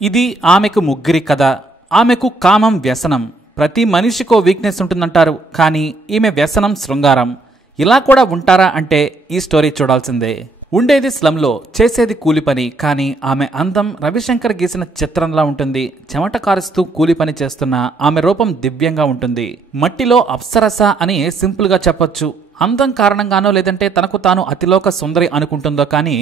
ఇది ఆమెకు ముగ్గురి కథ. ఆమెకు కామం వ్యసనం. ప్రతి మనిషికో వీక్నెస్ ఉంటుందంటారు, కానీ ఈమె వ్యసనం శృంగారం. ఇలా కూడా ఉంటారా అంటే ఈ స్టోరీ చూడాల్సిందే. ఉండేది స్లంలో, చేసేది కూలి పని. కానీ ఆమె అందం రవిశంకర్ గీసిన చిత్రంలా ఉంటుంది. చెమట కారుస్తూ కూలి పని చేస్తున్న ఆమె రూపం దివ్యంగా ఉంటుంది. మట్టిలో అప్సరస అని సింపుల్గా చెప్పొచ్చు. అందం కారణంగానో లేదంటే తనకు తాను అతిలోక సుందరి అనుకుంటుందో కానీ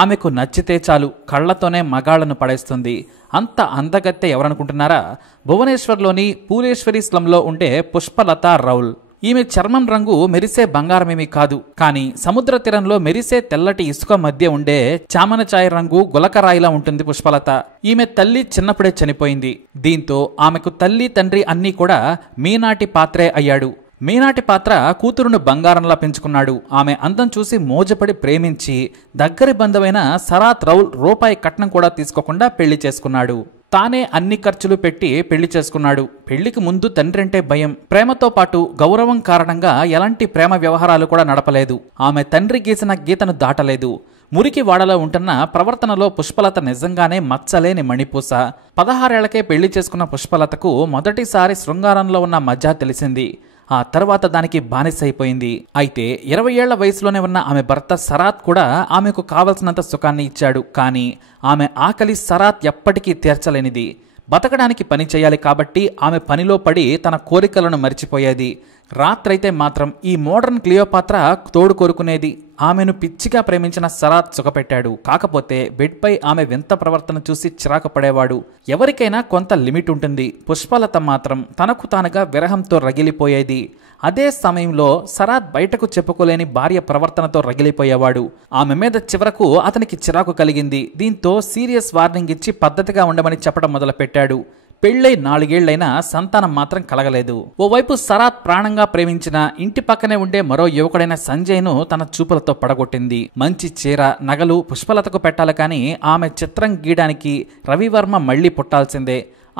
ఆమెకు నచ్చితే చాలు కళ్లతోనే మగాళ్లను పడేస్తుంది. అంత అందగత్తె ఎవరనుకుంటున్నారా? భువనేశ్వర్లోని పూలేశ్వరి స్లంలో ఉండే పుష్పలత రౌల్. ఈమె చర్మం రంగు మెరిసే బంగారమేమీ కాదు, కానీ సముద్ర తీరంలో మెరిసే తెల్లటి ఇసుక మధ్య ఉండే చామనచాయ రంగు గులకరాయిలా ఉంటుంది పుష్పలత. ఈమె తల్లి చిన్నప్పుడే చనిపోయింది. దీంతో ఆమెకు తల్లి తండ్రి అన్నీ కూడా మీనాటి పాత్రే అయ్యాడు. మీనాటి పాత్ర కూతురును బంగారంలా పెంచుకున్నాడు. ఆమె అందం చూసి మోజపడి ప్రేమించి దగ్గరి బంధువైన సరాత్ రౌల్ రూపాయి కట్నం కూడా తీసుకోకుండా పెళ్లి చేసుకున్నాడు. తానే అన్ని ఖర్చులు పెట్టి పెళ్లి చేసుకున్నాడు. పెళ్లికి ముందు తండ్రి అంటే భయం, ప్రేమతో పాటు గౌరవం కారణంగా ఎలాంటి ప్రేమ వ్యవహారాలు కూడా నడపలేదు. ఆమె తండ్రి గీసిన గీతను దాటలేదు. మురికి వాడలో ఉంటున్న ప్రవర్తనలో పుష్పలత నిజంగానే మచ్చలేని మణిపూస. 16 ఏళ్లకే పెళ్లి చేసుకున్న పుష్పలతకు మొదటిసారి శృంగారంలో ఉన్న మజా తెలిసింది. ఆ తర్వాత దానికి బానిసైపోయింది. అయితే 20 ఏళ్ల వయసులోనే ఉన్న ఆమె భర్త సరాత్ కూడా ఆమెకు కావలసినంత సుఖాన్ని ఇచ్చాడు. కానీ ఆమె ఆకలి సరాత్ ఎప్పటికీ తీర్చలేనిది. బతకడానికి పని చేయాలి కాబట్టి ఆమె పనిలో పడి తన కోరికలను మరిచిపోయేది. రాత్రైతే మాత్రం ఈ మోడర్న్ క్లియోపాత్ర తోడు కోరుకునేది. ఆమెను పిచ్చిగా ప్రేమించిన సరాత్ సుఖపెట్టాడు. కాకపోతే బెడ్పై ఆమె వింత ప్రవర్తన చూసి చిరాకు పడేవాడు. ఎవరికైనా కొంత లిమిట్ ఉంటుంది. పుష్పలత మాత్రం తనకు తానుగా విరహంతో రగిలిపోయేది. అదే సమయంలో సరాత్ బయటకు చెప్పుకోలేని భార్య ప్రవర్తనతో రగిలిపోయేవాడు. ఆమె మీద చివరకు అతనికి చిరాకు కలిగింది. దీంతో సీరియస్ వార్నింగ్ ఇచ్చి పద్ధతిగా ఉండమని చెప్పడం మొదలుపెట్టాడు. పెళ్ళై 4 ఏళ్లైనా సంతానం మాత్రం కలగలేదు. ఓవైపు సరాత్ ప్రాణంగా ప్రేమించిన ఇంటి పక్కనే ఉండే మరో యువకుడైన సంజయ్ను తన చూపులతో పడగొట్టింది. మంచి చీర, నగలు పుష్పలతకు పెట్టాలి, కానీ ఆమె చిత్రం గీయడానికి రవివర్మ మళ్లీ పుట్టాల్సిందే.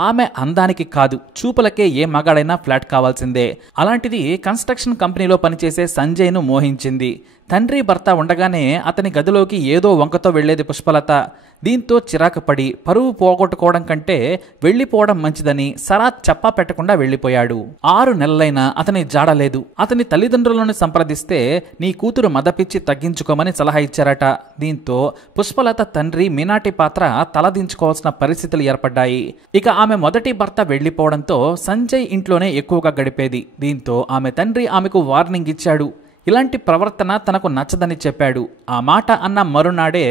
ఆమె అందానికి కాదు, చూపులకే ఏ మగాడైనా ఫ్లాట్ కావాల్సిందే. అలాంటిది కన్స్ట్రక్షన్ కంపెనీలో పనిచేసే సంజయ్ను మోహించింది. తండ్రి భర్త ఉండగానే అతని గదిలోకి ఏదో వంకతో వెళ్లేది పుష్పలత. దీంతో చిరాకు పడి పరువు పోగొట్టుకోవడం కంటే వెళ్లిపోవడం మంచిదని సరాత్ చెప్పా పెట్టకుండా వెళ్లిపోయాడు. 6 నెలలైనా అతని జాడలేదు. అతని తల్లిదండ్రులను సంప్రదిస్తే నీ కూతురు మదపిచ్చి తగ్గించుకోమని సలహా ఇచ్చారట. దీంతో పుష్పలత తండ్రి మీనాటి పాత్ర తలదించుకోవాల్సిన పరిస్థితులు ఏర్పడ్డాయి. ఇక ఆమె మొదటి భర్త వెళ్లిపోవడంతో సంజయ్ ఇంట్లోనే ఎక్కువగా గడిపేది. దీంతో ఆమె తండ్రి ఆమెకు వార్నింగ్ ఇచ్చాడు. ఇలాంటి ప్రవర్తన తనకు నచ్చదని చెప్పాడు. ఆ మాట అన్న మరునాడే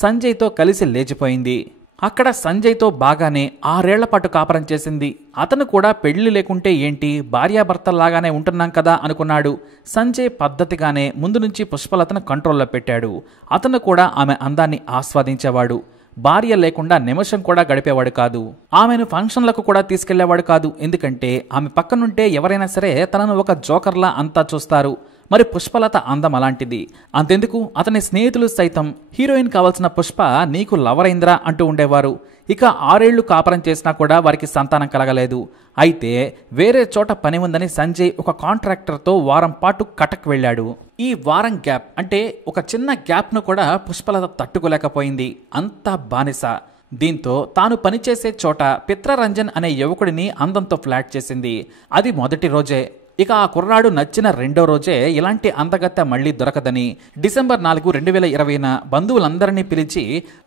సంజయ్తో కలిసి లేచిపోయింది. అక్కడ సంజయ్తో బాగానే 6 ఏళ్ల పాటు కాపురం చేసింది. అతను కూడా పెళ్లి లేకుంటే ఏంటి, భార్యాభర్తల్లాగానే ఉంటున్నాం కదా అనుకున్నాడు. సంజయ్ పద్ధతిగానే ముందు నుంచి పుష్పలతను కంట్రోల్లో పెట్టాడు. అతను కూడా ఆమె అందాన్ని ఆస్వాదించేవాడు. భార్య లేకుండా నిమిషం కూడా గడిపేవాడు కాదు. ఆమెను ఫంక్షన్లకు కూడా తీసుకెళ్లేవాడు కాదు. ఎందుకంటే ఆమె పక్కనుంటే ఎవరైనా సరే తనను ఒక జోకర్లా అంతా చూస్తారు. మరి పుష్పలత అందం అలాంటిది. అంతెందుకు, అతని స్నేహితులు సైతం హీరోయిన్ కావాల్సిన పుష్ప నీకు లవరైంద్రా అంటూ ఉండేవారు. ఇక 6 ఏళ్లు కాపురం చేసినా కూడా వారికి సంతానం కలగలేదు. అయితే వేరే చోట పని ఉందని సంజయ్ ఒక కాంట్రాక్టర్తో వారం పాటు కటక్ వెళ్ళాడు. ఈ వారం గ్యాప్ అంటే ఒక చిన్న గ్యాప్ను కూడా పుష్పలత తట్టుకోలేకపోయింది. అంతా బానిస. దీంతో తాను పనిచేసే చోట పిత్రరంజన్ అనే యువకుడిని అందంతో ఫ్లాట్ చేసింది. అది మొదటి రోజే. ఇక ఆ కుర్రాడు నచ్చిన 2వ రోజే ఇలాంటి అందగత్తె మళ్లీ దొరకదని డిసెంబర్ 4, 2020న బంధువులందరినీ పిలిచి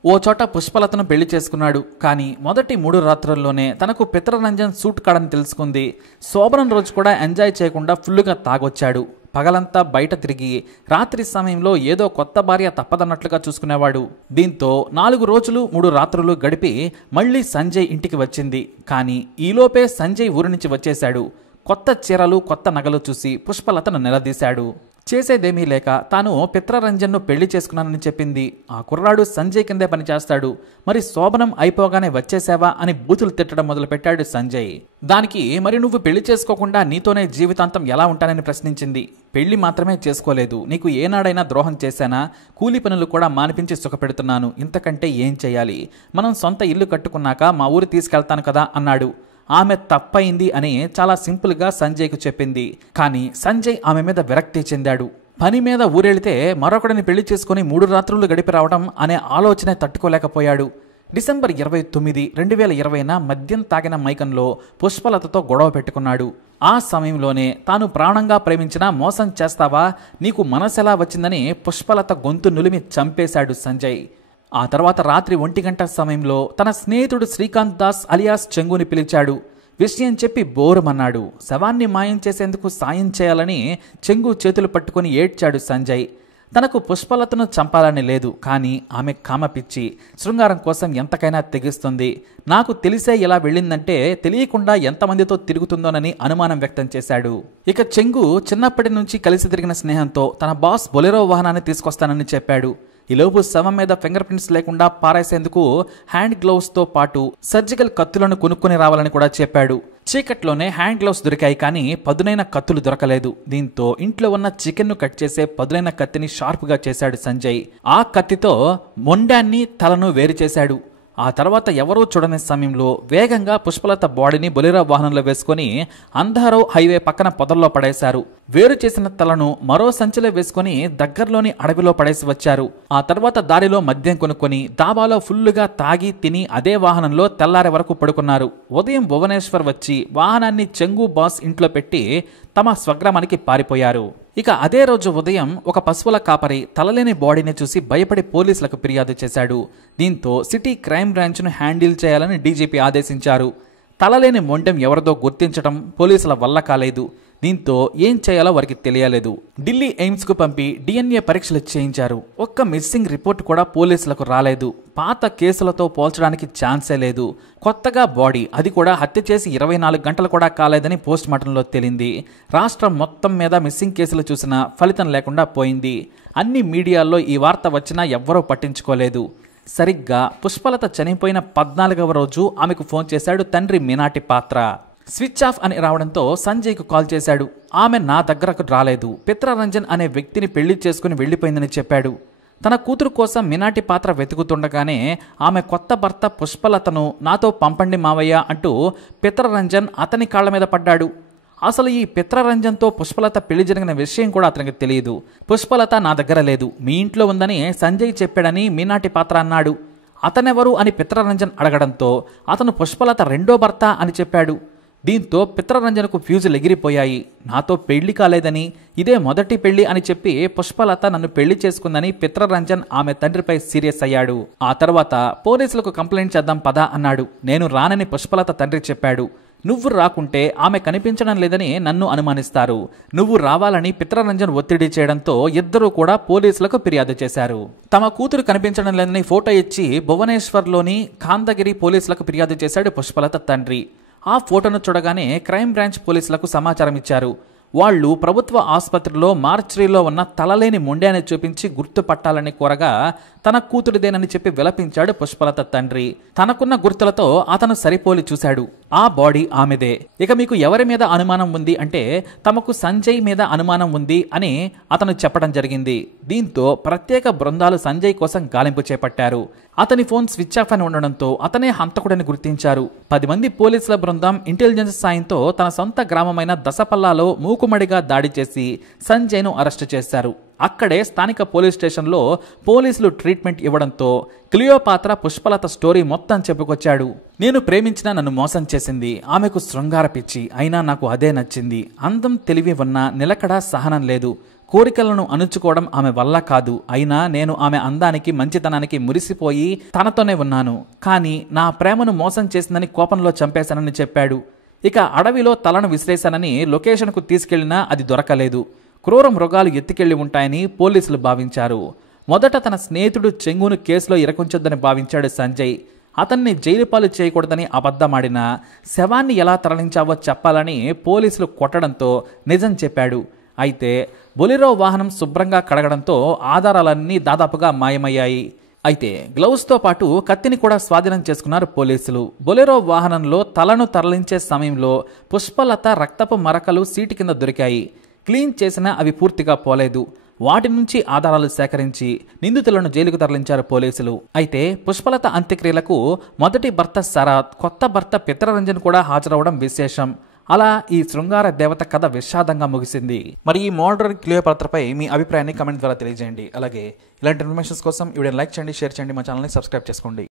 ఓ చోట పుష్పలతను పెళ్లి చేసుకున్నాడు. కానీ మొదటి 3 రాత్రుల్లోనే తనకు పిత్రరంజన్ సూట్ కాడని తెలుసుకుంది. శోభనం రోజు కూడా ఎంజాయ్ చేయకుండా ఫుల్లుగా తాగొచ్చాడు. పగలంతా బయట తిరిగి రాత్రి సమయంలో ఏదో కొత్త భార్య తప్పదన్నట్లుగా చూసుకునేవాడు. దీంతో 4 రోజులు 3 రాత్రులు గడిపి మళ్లీ సంజయ్ ఇంటికి వచ్చింది. కానీ ఈలోపే సంజయ్ ఊరి నుంచి వచ్చేశాడు. కొత్త చీరలు, కొత్త నగలు చూసి పుష్పలతను నిలదీశాడు. చేసేదేమీ లేక తాను పిత్రరంజన్ను పెళ్లి చేసుకున్నానని చెప్పింది. ఆ కుర్రాడు సంజయ్ కిందే పనిచేస్తాడు. మరి శోభనం అయిపోగానే వచ్చేసావా అని బూతులు తిట్టడం మొదలుపెట్టాడు సంజయ్. దానికి మరి నువ్వు పెళ్లి చేసుకోకుండా నీతోనే జీవితాంతం ఎలా ఉంటానని ప్రశ్నించింది. పెళ్లి మాత్రమే చేసుకోలేదు, నీకు ఏనాడైనా ద్రోహం చేశానా? కూలి పనులు కూడా మానిపించి సుఖపెడుతున్నాను. ఇంతకంటే ఏం చేయాలి? మనం సొంత ఇల్లు కట్టుకున్నాక మా ఊరు తీసుకెళ్తాను కదా అన్నాడు. ఆమె తప్పైంది అని చాలా సింపుల్గా సంజయ్కు చెప్పింది. కానీ సంజయ్ ఆమె మీద విరక్తి చెందాడు. పని మీద ఊరెళ్తే మరొకడిని పెళ్లి చేసుకుని 3 రాత్రులు గడిపి రావడం అనే ఆలోచనే తట్టుకోలేకపోయాడు. డిసెంబర్ 29, 2020న మద్యం తాగిన మైకంలో పుష్పలతతో గొడవ పెట్టుకున్నాడు. ఆ సమయంలోనే తాను ప్రాణంగా ప్రేమించినా మోసం చేస్తావా, నీకు మనసెలా వచ్చిందని పుష్పలత గొంతు నులిమి చంపేశాడు సంజయ్. ఆ తర్వాత రాత్రి 1 గంట సమయంలో తన స్నేహితుడు శ్రీకాంత్ దాస్ అలియాస్ చెంగుని పిలిచాడు. విషయం చెప్పి బోరుమన్నాడు. శవాన్ని మాయం చేసేందుకు సాయం చేయాలని చెంగు చేతులు పట్టుకుని ఏడ్చాడు సంజయ్. తనకు పుష్పలతను చంపాలని లేదు, కానీ ఆమె కామపిచ్చి శృంగారం కోసం ఎంతకైనా తెగిస్తుంది. నాకు తెలిసే ఇలా వెళ్ళిందంటే తెలియకుండా ఎంతమందితో తిరుగుతుందోనని అనుమానం వ్యక్తం చేశాడు. ఇక చెంగు చిన్నప్పటి నుంచి కలిసి తిరిగిన స్నేహంతో తన బాస్ బొలెరో వాహనాన్ని తీసుకొస్తానని చెప్పాడు. ఈలోపు శవం మీద ఫింగర్ ప్రింట్స్ లేకుండా పారేసేందుకు హ్యాండ్ గ్లౌస్తో పాటు సర్జికల్ కత్తులను కొనుక్కొని రావాలని కూడా చెప్పాడు. చీకట్లోనే హ్యాండ్ గ్లౌస్ దొరికాయి, కానీ పదునైన కత్తులు దొరకలేదు. దీంతో ఇంట్లో ఉన్న చికెన్ను కట్ చేసే పదునైన కత్తిని షార్ప్గా చేశాడు సంజయ్. ఆ కత్తితో మొండాన్ని తలను వేరు చేశాడు. ఆ తర్వాత ఎవరూ చూడని సమయంలో వేగంగా పుష్పలత బాడీని బొలెరో వాహనంలో వేసుకుని అంధారో హైవే పక్కన పొదల్లో పడేశారు. వేరు చేసిన తలను మరో సంచిలో వేసుకుని దగ్గరలోని అడవిలో పడేసి వచ్చారు. ఆ తర్వాత దారిలో మద్యం కొనుక్కొని దాబాలో ఫుల్లుగా తాగి తిని అదే వాహనంలో తెల్లారే వరకు పడుకున్నారు. ఉదయం భువనేశ్వర్ వచ్చి వాహనాన్ని చెంగు బాస్ ఇంట్లో పెట్టి తమ స్వగ్రామానికి పారిపోయారు. ఇక అదే రోజు ఉదయం ఒక పశువుల కాపరి తలలేని బాడీని చూసి భయపడి పోలీసులకు ఫిర్యాదు చేశాడు. దీంతో సిటీ క్రైమ్ బ్రాంచ్ను హ్యాండిల్ చేయాలని డీజీపీ ఆదేశించారు. తలలేని మొండెం ఎవరిదో గుర్తించడం పోలీసుల వల్ల కాలేదు. దీంతో ఏం చేయాలో వారికి తెలియలేదు. ఢిల్లీ ఎయిమ్స్కు పంపి DNA పరీక్షలు చేయించారు. ఒక్క మిస్సింగ్ రిపోర్ట్ కూడా పోలీసులకు రాలేదు. పాత కేసులతో పోల్చడానికి ఛాన్సే లేదు. కొత్తగా బాడీ, అది కూడా హత్య చేసి 24 గంటలు కూడా కాలేదని పోస్ట్మార్టంలో తేలింది. రాష్ట్రం మొత్తం మీద మిస్సింగ్ కేసులు చూసినా ఫలితం లేకుండా పోయింది. అన్ని మీడియాల్లో ఈ వార్త వచ్చినా ఎవ్వరూ పట్టించుకోలేదు. సరిగ్గా పుష్పలత చనిపోయిన 14వ రోజు ఆమెకు ఫోన్ చేశాడు తండ్రి మీనాటి పాత్ర. స్విచ్ ఆఫ్ అని రావడంతో సంజయ్కు కాల్ చేశాడు. ఆమె నా దగ్గరకు రాలేదు, పిత్రరంజన్ అనే వ్యక్తిని పెళ్లి చేసుకుని వెళ్లిపోయిందని చెప్పాడు. తన కూతురు కోసం మీనాటి పాత్ర వెతుకుతుండగానే ఆమె కొత్త భర్త పుష్పలతను నాతో పంపండి మావయ్య అంటూ పిత్రరంజన్ అతని కాళ్ల మీద పడ్డాడు. అసలు ఈ పిత్రరంజన్తో పుష్పలత పెళ్లి జరిగిన విషయం కూడా అతనికి తెలియదు. పుష్పలత నా దగ్గర లేదు, మీ ఇంట్లో ఉందని సంజయ్ చెప్పాడని మీనాటి పాత్ర అన్నాడు. అతనెవరు అని పిత్రరంజన్ అడగడంతో అతను పుష్పలత రెండో భర్త అని చెప్పాడు. దీంతో పిత్రరంజన్కు ఫ్యూజులు ఎగిరిపోయాయి. నాతో పెళ్లి కాలేదని, ఇదే మొదటి పెళ్లి అని చెప్పి పుష్పలత నన్ను పెళ్లి చేసుకుందని పిత్రరంజన్ ఆమె తండ్రిపై సీరియస్ అయ్యాడు. ఆ తర్వాత పోలీసులకు కంప్లైంట్ చేద్దాం పదా అన్నాడు. నేను రానని పుష్పలత తండ్రి చెప్పాడు. నువ్వు రాకుంటే ఆమె కనిపించడం లేదని నన్ను అనుమానిస్తారు, నువ్వు రావాలని పిత్రరంజన్ ఒత్తిడి చేయడంతో ఇద్దరూ కూడా పోలీసులకు ఫిర్యాదు చేశారు. తమ కూతురు కనిపించడం లేదని ఫోటో ఇచ్చి భువనేశ్వర్లోని కాందగిరి పోలీసులకు ఫిర్యాదు చేశాడు పుష్పలత తండ్రి. ఆ ఫోటోను చూడగానే క్రైమ్ బ్రాంచ్ పోలీసులకు సమాచారం ఇచ్చారు. వాళ్లు ప్రభుత్వ ఆసుపత్రిలో మార్చరీలో ఉన్న తలలేని మొండాన్ని చూపించి గుర్తుపట్టాలని కోరగా తన కూతురిదేనని చెప్పి విలపించాడు పుష్పలత తండ్రి. తనకున్న గుర్తులతో అతను సరిపోలి చూశాడు. ఆ బాడీ ఆమెదే. ఇక మీకు ఎవరి మీద అనుమానం ఉంది అంటే తమకు సంజయ్ మీద అనుమానం ఉంది అని అతను చెప్పడం జరిగింది. దీంతో ప్రత్యేక బృందాలు సంజయ్ కోసం గాలింపు చేపట్టారు. అతని ఫోన్ స్విచ్ ఆఫ్ అని ఉండడంతో అతనే హంతకుడని గుర్తించారు. 10 మంది పోలీసుల బృందం ఇంటెలిజెన్స్ సాయంతో తన సొంత గ్రామమైన దసపల్లాలో మూకుమడిగా దాడి చేసి సంజయ్ను అరెస్టు చేశారు. అక్కడే స్థానిక పోలీస్ స్టేషన్లో పోలీసులు ట్రీట్మెంట్ ఇవ్వడంతో క్లియోపాత్ర పుష్పలత స్టోరీ మొత్తం చెప్పుకొచ్చాడు. నేను ప్రేమించినా నన్ను మోసం చేసింది, ఆమెకు శృంగార పిచ్చి, అయినా నాకు అదే నచ్చింది. అందం తెలివి ఉన్న నిలకడ సహనం లేదు, కోరికలను అణుచుకోవడం ఆమె వల్ల కాదు. అయినా నేను ఆమె అందానికి మంచితనానికి మురిసిపోయి తనతోనే ఉన్నాను. కానీ నా ప్రేమను మోసం చేసిందని కోపంలో చంపేశానని చెప్పాడు. ఇక అడవిలో తలను విసిరేశానని లొకేషన్కు తీసుకెళ్లినా అది దొరకలేదు. క్రూర మృగాలు ఎత్తుకెళ్లి ఉంటాయని పోలీసులు భావించారు. మొదట తన స్నేహితుడు చెంగును కేసులో ఇరకుంచొద్దని భావించాడు సంజయ్. అతన్ని జైలు పాలు చేయకూడదని అబద్ధమాడినా శవాన్ని ఎలా తరలించావో చెప్పాలని పోలీసులు కొట్టడంతో నిజం చెప్పాడు. అయితే బొలెరో వాహనం శుభ్రంగా కడగడంతో ఆధారాలన్నీ దాదాపుగా మాయమయ్యాయి. అయితే గ్లౌస్తో పాటు కత్తిని కూడా స్వాధీనం చేసుకున్నారు పోలీసులు. బొలెరో వాహనంలో తలను తరలించే సమయంలో పుష్పలత రక్తపు మరకలు సీటు కింద దొరికాయి. క్లీన్ చేసినా అవి పూర్తిగా పోలేదు. వాటి నుంచి ఆధారాలు సేకరించి నిందితులను జైలుకు తరలించారు పోలీసులు. అయితే పుష్పలత అంత్యక్రియలకు మొదటి భర్త శరత్, కొత్త భర్త పిత్రరంజన్ కూడా హాజరవడం విశేషం. అలా ఈ శృంగార దేవత కథ విషాదంగా ముగిసింది. మరి ఈ మర్డర్ క్లియోపాత్రపై మీ అభిప్రాయాన్ని కమెంట్ ద్వారా తెలియజేయండి. అలాగే ఇలాంటి ఇన్ఫర్మేషన్స్ కోసం ఈ వీడియోని లైక్ చేయండి, షేర్ చేయండి, మా ఛానల్ని సబ్స్క్రైబ్ చేసుకోండి.